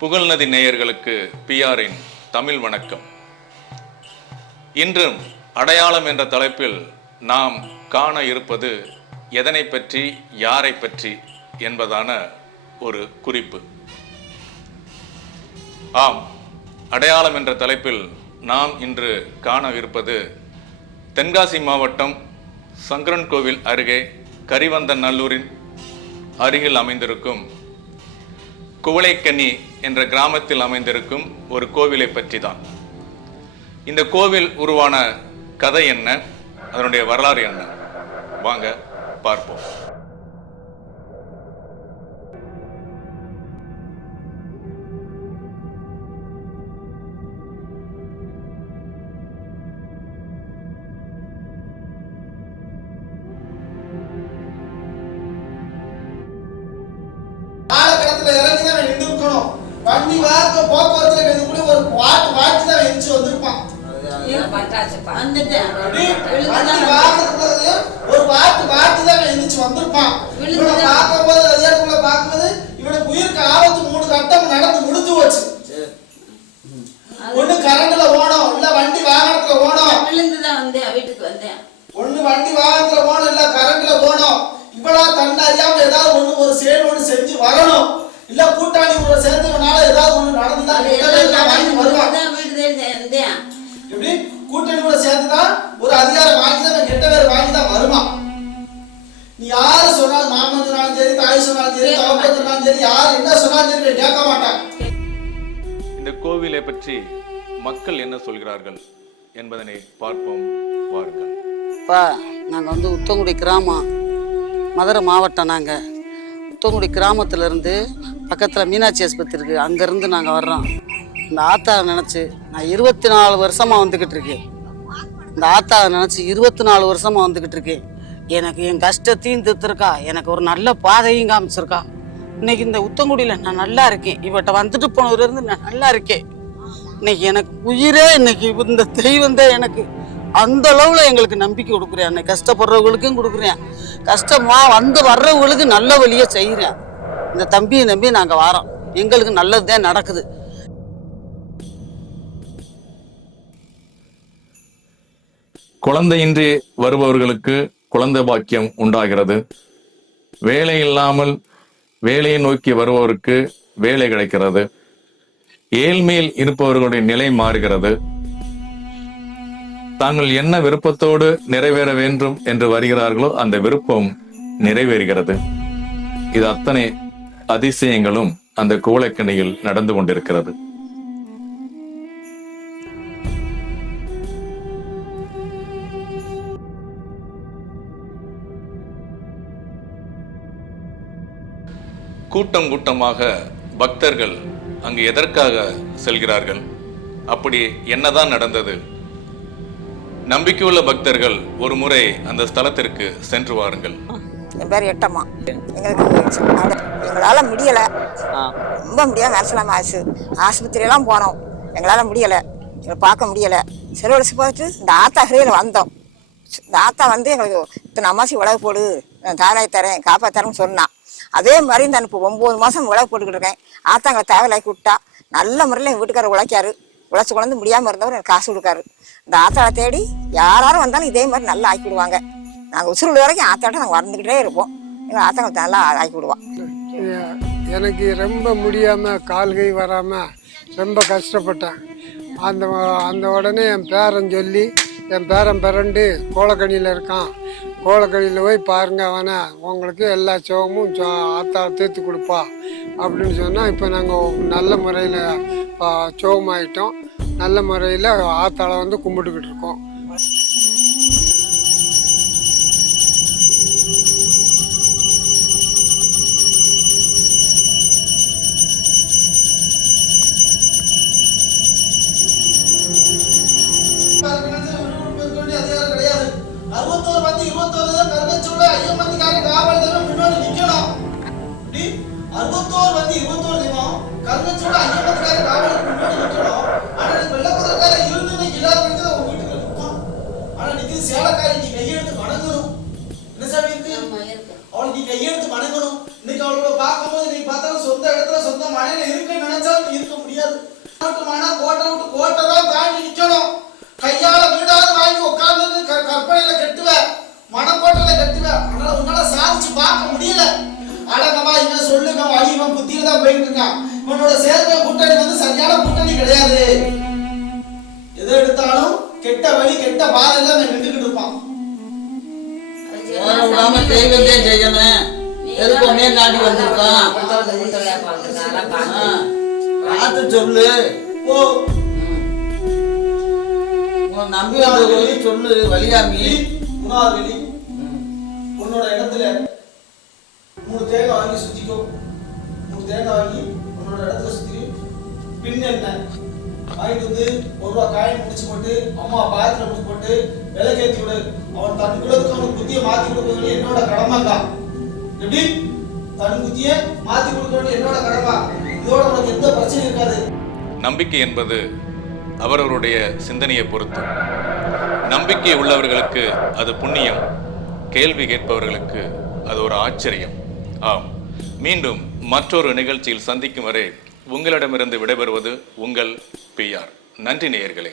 புகழ்நதி நேயர்களுக்கு பிஆரின் தமிழ் வணக்கம். இன்றும் அடையாளம் என்ற தலைப்பில் நாம் காண இருப்பது எதனை பற்றி, யாரை பற்றி என்பதான ஒரு குறிப்பு. ஆம், அடையாளம் என்ற தலைப்பில் நாம் இன்று காணவிருப்பது தென்காசி மாவட்டம் சங்கரன்கோவில் அருகே கரிவந்தநல்லூரின் அருகில் அமைந்திருக்கும் குவளைக்கன்னி என்ற கிராமத்தில் அமைந்திருக்கும் ஒரு கோவிலை பற்றி தான். இந்த கோவில் உருவான கதை என்ன, அதனுடைய வரலாறு என்ன, வாங்க பார்ப்போம். வண்டி வாக்க போக்குவரத்துல கூட ஒரு பாட்டு தான் எரிச்சு வந்திருப்பான். ஒரு பாட்டு தான் எரிச்சு வந்திருப்பான். இவனை பார்க்கும்போது அதிகாரத்துக்குள்ள பார்க்கும்போது இவனுக்கு உயிருக்கு ஆபத்து 3 கட்டம் நடந்து முடிஞ்சு போச்சு. ஒண்ணு கரண்ட்ல ஓடும், இல்ல வண்டி வாகனத்துல ஓடும். ஒண்ணு வண்டி வாகனத்துல ஓடும், இல்ல கரண்ட்ல ஓடும். இவளா தன்னறியாம ஏதாவது ஒரு செயல் ஒண்ணு செஞ்சு வரணும். இல்ல கூட்டாளி கூட சேர்ந்தவனால ஏதாவது ஒண்ணு நடந்துதான் வருவான். எப்படி கூட்டணி கூட சேர்ந்துதான் ஒரு அதிகாரம் வாங்கிதான் கெட்ட பேர் வாங்கிதான் வருவான். நீ யாரு சொன்னாலும், மாமன் சொன்னாலும் சரி, தாய் சொன்னாலும் சரி, தவப்ப சொன்னாலும் சரி, யாரு என்ன சொன்னாலும் சரி கேட்க மாட்டான். இந்த கோவிலை பற்றி மக்கள் என்ன சொல்கிறார்கள் என்பதனை பார்ப்போம், வாருங்கள். நாங்க உத்தங்குடி கிராமம், மதுரை மாவட்டம். நாங்க உத்தங்குடி கிராமத்திலேருந்து பக்கத்தில் மீனாட்சி ஆஸ்பத்திரி இருக்குது, அங்கேருந்து நாங்கள் வர்றோம். இந்த ஆத்தாவை நினச்சி நான் 24 வருஷமாக வந்துக்கிட்டு இருக்கேன். இந்த ஆத்தாவை நினச்சி 24 வருஷமாக வந்துக்கிட்டு இருக்கேன். எனக்கு என் கஷ்டத்தையும் தீர்த்துருக்கா, எனக்கு ஒரு நல்ல பாதையும் காமிச்சிருக்கா. இன்னைக்கு இந்த உத்தங்குடியில் நான் நல்லா இருக்கேன். இவட்ட வந்துட்டு போனதுலேருந்து நான் நல்லா இருக்கேன். இன்னைக்கு எனக்கு உயிரே, இன்னைக்கு இந்த தெய்வம் தான் எனக்கு அந்த அளவில் எங்களுக்கு நம்பிக்கை கொடுக்குறேன். அன்னைக்கு கஷ்டப்படுறவங்களுக்கும் கொடுக்குறேன், கஷ்டமாக வர்றவங்களுக்கு நல்ல வழியை செய்கிறேன். இந்த தம்பியை நம்பி நாங்கள் வரோம், எங்களுக்கு நல்லது தான் நடக்குது. குழந்தையின்றி வருபவர்களுக்கு குழந்தை பாக்கியம் உண்டாகிறது. வேலை இல்லாமல் வேலையை நோக்கி வருபவருக்கு வேலை கிடைக்கிறது. ஏழ்மையில் இருப்பவர்களுடைய நிலை மாறுகிறது. தாங்கள் என்ன விருப்பத்தோடு நிறைவேற வேண்டும் என்று வருகிறார்களோ அந்த விருப்பம் நிறைவேறுகிறது. இது அத்தனை அதிசயங்களும் அந்த குவளைக்கண்ணியில் நடந்து கொண்டிருக்கிறது. கூட்டம் கூட்டமாக பக்தர்கள் அங்கு எதற்காக செல்கிறார்கள்? அப்படி என்னதான் நடந்தது? நம்பிக்கையுள்ள பக்தர்கள் ஒரு முறை அந்த ஸ்தலத்திற்கு சென்று வாருங்கள். என் பேர் எட்டம்மா. எங்களால் முடியலை, ரொம்ப முடியாம அரசலாம் ஆசு ஆஸ்பத்திரியெல்லாம் போனோம். எங்களால் முடியலை, எங்களை பார்க்க முடியலை. செலவழிச்சு பார்த்து இந்த ஆத்தா ஹிரையில் வந்தோம். இந்த ஆத்தா எங்களுக்கு இத்தனை அம்மாசி உழவு போடு, நான் தாராய் தரேன், காப்பாத்தரேன்னு சொன்னான். அதே மாதிரி இந்த இப்போ 9 மாதம் உழவு போட்டுக்கிட்டு இருக்கேன். ஆத்தா எங்களை தேவையில்லாக்கி விட்டா. நல்ல முறையில் எங்கள் வீட்டுக்காரர் உழைக்காரு, உழைச்சி கொண்டு முடியாமல் இருந்தவர் எனக்கு காசு கொடுக்காரு. இந்த ஆத்தாவை தேடி யாரும் வந்தாலும் இதே மாதிரி நல்லா ஆக்கிவிடுவாங்க. நாங்கள் உசுருள்ள வரைக்கும் ஆத்தாட்ட நாங்கள் வந்துக்கிட்டே இருப்போம். எங்கள் ஆத்தாங்க நல்லா ஆக்கிவிடுவோம். எனக்கு ரொம்ப முடியாமல், கால்கை வராமல் ரொம்ப கஷ்டப்பட்டேன். அந்த உடனே என் பேரன் சொல்லி, என் பேரன் பிறண்டு கோலக்கணியில் இருக்கான், கோலக்கணியில் போய் பாருங்க, அவனை உங்களுக்கு எல்லா சோகமும் ஆத்தா தீர்த்து கொடுப்பா அப்படின்னு சொன்னால், இப்போ நாங்கள் நல்ல முறையில் சோகமாயிட்டோம். நல்ல முறையில் ஆத்தாளை கும்பிட்டுக்கிட்டு இருக்கோம். கிடையாது. 61 வந்து 21 தான் கருங்கச்சூட ஐயம்மதிக்கார காவல் தெய்வம் முன்னாடி நிக்கணும். 61 வந்து 21 தெய்வம் கருங்கச்சூட ஐயம்மதிக்கார காவலுக்கு முன்னாடி நிக்கணும். ஆனா வெள்ளக்குதிரைக்கார இருந்து இல்லாத உங்க வீட்டுக்கு நிற்கும். ஆனா நிற்கிறது சேலக்காரி. நீ கையெழுத்து வணங்கணும். என்ன சாமி இருக்கு? அவளை நீ கையெழுத்து வணங்கணும். இன்னைக்கு அவளோட பார்க்கும்போது நீ பார்த்தாலும் சொந்த இடத்துல சொந்த மனையில இருக்க நினைச்சாலும் இருக்க முடியாது. கோட்டை விட்டு கோட்டை தான் தாண்டி நிக்கணும். கையால வீடாவது வாங்கி உட்கார்ந்து கற்பனையில கட்டுவ, மனக்கோட்டையில கட்டுவ. அதனால உன்னால சாதிச்சு பார்க்க முடியல. அடங்கமா இவன் சொல்லுங்க வழி இவன் புத்தியில தான் போயிட்டு இருக்கான். இவனோட சேர்க்கை கூட்டணி வந்து சரியான கூட்டணி கிடையாது. எதை எடுத்தாலும் கெட்ட வழி கெட்ட பாதையில அவன் நின்றுகிட்டு இருப்பான். விடாம தெய்வத்தே செய்யணும். எதுக்கு மேல் நாட்டி வந்திருக்கான் பார்த்து சொல்லு. ஓ நம்பி வந்தது சொல்லு. வழியாமி மூணாவது வெளி உன்னோட இடத்துல 3 தேங்காய் வாங்கி சுத்திக்கோ. 3 தேங்காய் வாங்கி உன்னோட இடத்துல சுத்தி பின் என்ன வாங்கிட்டு வந்து 1 ரூபா காயின் முடிச்சு போட்டு அம்மா பாயத்துல முடிச்சு போட்டு விளக்கேற்றி விடு. அவன் தன் குலத்துக்கு அவனுக்கு புத்தியை மாத்தி கொடுக்க வேண்டிய என்னோட கடமை தான். எப்படி தன் புத்தியை மாத்தி கொடுக்க வேண்டிய என்னோட கடமை. இதோட உனக்கு எந்த பிரச்சனையும் இருக்காது. நம்பிக்கை என்பது அவரவருடைய சிந்தனையை பொறுத்து. நம்பிக்கை உள்ளவர்களுக்கு அது புண்ணியம், கேள்வி கேட்பவர்களுக்கு அது ஒரு ஆச்சரியம். ஆம், மீண்டும் மற்றொரு நிகழ்ச்சியில் சந்திக்கும் வரை உங்களிடமிருந்து விடைபெறுவது உங்கள் PR. நன்றி நேயர்களே.